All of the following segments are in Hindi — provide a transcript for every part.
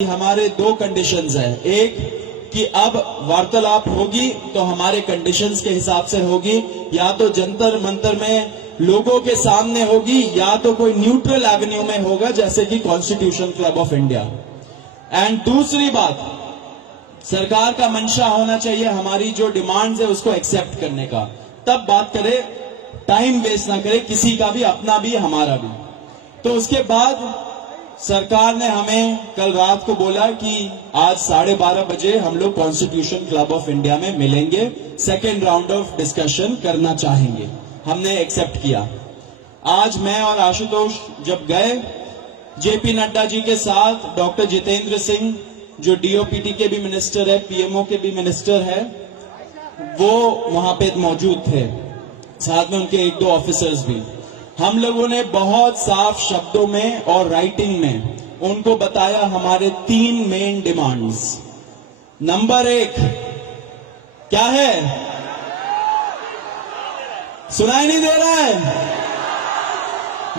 हमारे दो कंडीशंस हैं। एक कि अब वार्तालाप होगी तो हमारे कंडीशंस के हिसाब से होगी, या तो जंतर मंतर में लोगों के सामने होगी या तो कोई न्यूट्रल एवेन्यू में होगा जैसे कि constitution club of India. And दूसरी बात, सरकार का मंशा होना चाहिए हमारी जो डिमांड्स है उसको एक्सेप्ट करने का, तब बात करे, टाइम वेस्ट ना करे किसी का भी, अपना भी हमारा भी। तो उसके बाद सरकार ने हमें कल रात को बोला कि आज 12:30 बजे हम लोग कॉन्स्टिट्यूशन क्लब ऑफ इंडिया में मिलेंगे, सेकेंड राउंड ऑफ डिस्कशन करना चाहेंगे। हमने एक्सेप्ट किया। आज मैं और आशुतोष जब गए, जेपी नड्डा जी के साथ डॉक्टर जितेंद्र सिंह जो डीओपीटी के भी मिनिस्टर है, पीएमओ के भी मिनिस्टर है, वो वहां पे मौजूद थे, साथ में उनके एक दो ऑफिसर्स भी। हम लोगों ने बहुत साफ शब्दों में और राइटिंग में उनको बताया हमारे 3 मेन डिमांड्स। नंबर 1 क्या है? सुनाई नहीं दे रहा है?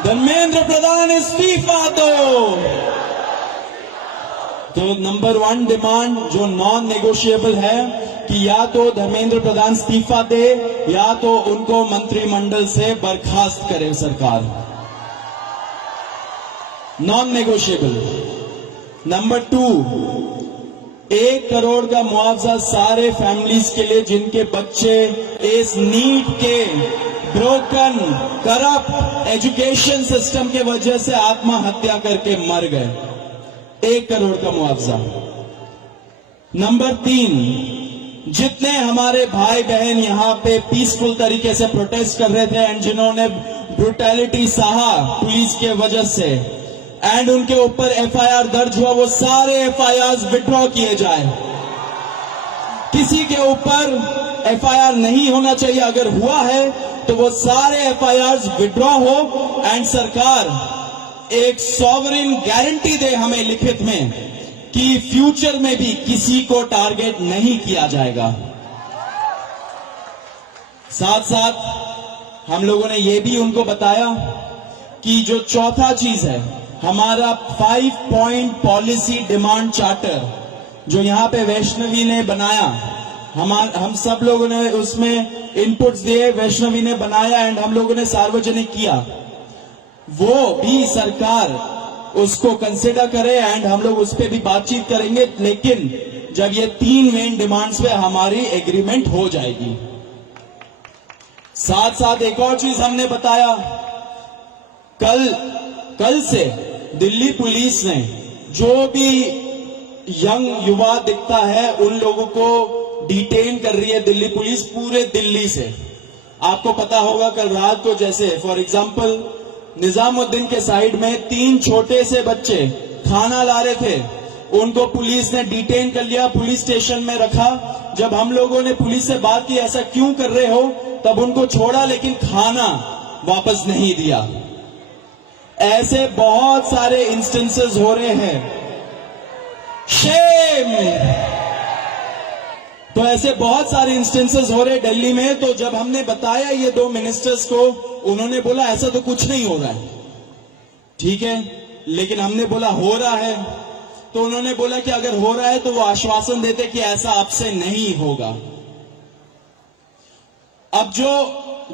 धर्मेंद्र प्रधान इस्तीफा दो। तो नंबर 1 डिमांड जो नॉन नेगोशिएबल है कि या तो धर्मेंद्र प्रधान इस्तीफा दे या तो उनको मंत्रिमंडल से बर्खास्त करे सरकार, नॉन नेगोशिएबल। नंबर 2, 1 करोड़ का मुआवजा सारे फैमिलीज के लिए जिनके बच्चे इस नीट के ब्रोकन करप्ट एजुकेशन सिस्टम के वजह से आत्महत्या करके मर गए, 1 करोड़ का मुआवजा। नंबर 3, जितने हमारे भाई बहन यहां पे पीसफुल तरीके से प्रोटेस्ट कर रहे थे एंड जिन्होंने ब्रूटैलिटी सहा पुलिस के वजह से एंड उनके ऊपर एफआईआर दर्ज हुआ, वो सारे एफआईआर विड्रॉ किए जाए। किसी के ऊपर एफआईआर नहीं होना चाहिए, अगर हुआ है तो वो सारे एफआईआर विड्रॉ हो एंड सरकार एक सॉवरेन गारंटी दे हमें लिखित में कि फ्यूचर में भी किसी को टारगेट नहीं किया जाएगा। साथ साथ हम लोगों ने यह भी उनको बताया कि जो चौथा चीज है हमारा 5 पॉइंट पॉलिसी डिमांड चार्टर जो यहां पे वैष्णवी ने बनाया, हम सब लोगों ने उसमें इनपुट्स दिए, वैष्णवी ने बनाया एंड हम लोगों ने सार्वजनिक किया, वो भी सरकार उसको कंसिडर करे एंड हम लोग उस पर भी बातचीत करेंगे, लेकिन जब ये 3 मेन डिमांड्स पे हमारी एग्रीमेंट हो जाएगी। साथ साथ एक और चीज हमने बताया, कल से दिल्ली पुलिस ने जो भी यंग युवा दिखता है उन लोगों को डिटेन कर रही है दिल्ली पुलिस पूरे दिल्ली से। आपको पता होगा कल रात को जैसे फॉर एग्जांपल निजामुद्दीन के साइड में 3 छोटे से बच्चे खाना ला रहे थे, उनको पुलिस ने डिटेन कर लिया, पुलिस स्टेशन में रखा। जब हम लोगों ने पुलिस से बात की ऐसा क्यों कर रहे हो, तब उनको छोड़ा लेकिन खाना वापस नहीं दिया। ऐसे बहुत सारे इंस्टेंसेस हो रहे हैं, शेम। तो ऐसे बहुत सारे इंस्टेंसेस हो रहे दिल्ली में। तो जब हमने बताया ये 2 मिनिस्टर्स को, उन्होंने बोला ऐसा तो कुछ नहीं हो रहा है। ठीक है, लेकिन हमने बोला हो रहा है, तो उन्होंने बोला कि अगर हो रहा है तो वो आश्वासन देते कि ऐसा अब से नहीं होगा। अब जो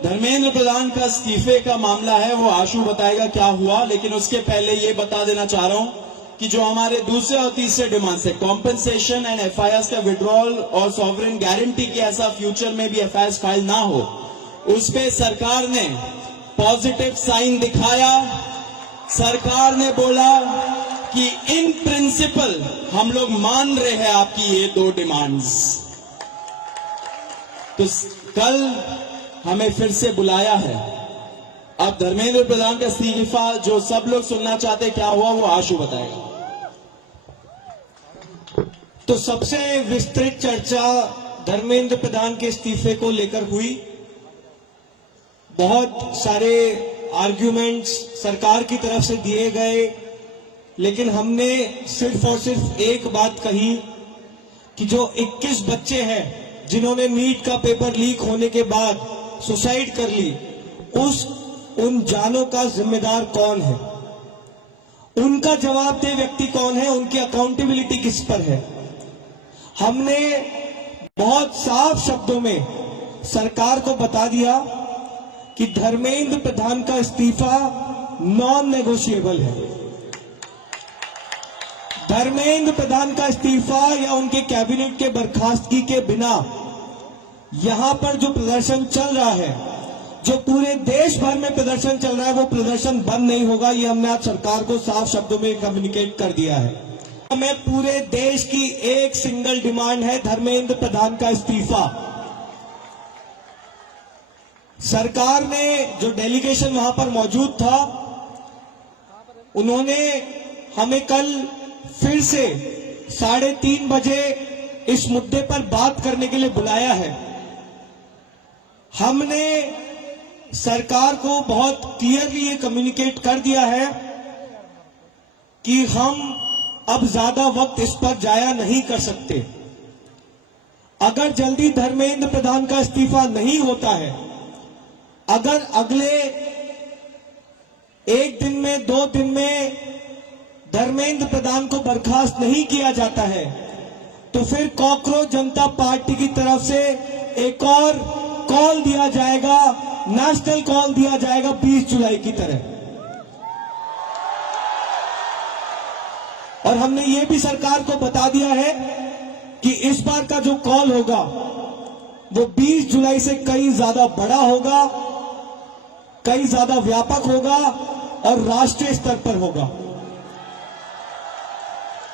धर्मेंद्र प्रधान का इस्तीफे का मामला है वो आशु बताएगा क्या हुआ, लेकिन उसके पहले ये बता देना चाह रहा हूं कि जो हमारे दूसरे और तीसरे डिमांड है, कॉम्पेंसेशन एंड एफआईआर का विड्रॉल और सॉवरेन गारंटी की ऐसा फ्यूचर में भी एफआईआर फाइल ना हो, उस पे सरकार ने पॉजिटिव साइन दिखाया। सरकार ने बोला कि इन प्रिंसिपल हम लोग मान रहे हैं आपकी ये 2 डिमांड्स। तो कल हमें फिर से बुलाया है। अब धर्मेंद्र प्रधान का इस्तीफा जो सब लोग सुनना चाहते क्या हुआ वो आशु बताएगा। तो सबसे विस्तृत चर्चा धर्मेंद्र प्रधान के इस्तीफे को लेकर हुई। बहुत सारे आर्ग्यूमेंट्स सरकार की तरफ से दिए गए, लेकिन हमने सिर्फ और सिर्फ एक बात कही कि जो 21 बच्चे हैं जिन्होंने नीट का पेपर लीक होने के बाद सुसाइड कर ली, उन जानों का जिम्मेदार कौन है। उनका जवाबदेह व्यक्ति कौन है, उनकी अकाउंटेबिलिटी किस पर है। हमने बहुत साफ शब्दों में सरकार को बता दिया कि धर्मेंद्र प्रधान का इस्तीफा नॉन नेगोशिएबल है। धर्मेंद्र प्रधान का इस्तीफा या उनके कैबिनेट के बर्खास्तगी के बिना यहां पर जो प्रदर्शन चल रहा है, जो पूरे देश भर में प्रदर्शन चल रहा है, वो प्रदर्शन बंद नहीं होगा। ये हमने आज सरकार को साफ शब्दों में कम्युनिकेट कर दिया है। हमें पूरे देश की एक सिंगल डिमांड है, धर्मेंद्र प्रधान का इस्तीफा। सरकार ने जो डेलीगेशन वहां पर मौजूद था, उन्होंने हमें कल फिर से 3:30 बजे इस मुद्दे पर बात करने के लिए बुलाया है। हमने सरकार को बहुत क्लियरली ये कम्युनिकेट कर दिया है कि हम अब ज्यादा वक्त इस पर जाया नहीं कर सकते। अगर जल्दी धर्मेंद्र प्रधान का इस्तीफा नहीं होता है, अगर अगले 1 दिन में 2 दिन में धर्मेंद्र प्रधान को बर्खास्त नहीं किया जाता है, तो फिर कॉकरोच जनता पार्टी की तरफ से एक और कॉल दिया जाएगा, नेशनल कॉल दिया जाएगा 20 जुलाई की तरह। और हमने ये भी सरकार को बता दिया है कि इस बार का जो कॉल होगा वो 20 जुलाई से कहीं ज्यादा बड़ा होगा, कहीं ज्यादा व्यापक होगा और राष्ट्रीय स्तर पर होगा।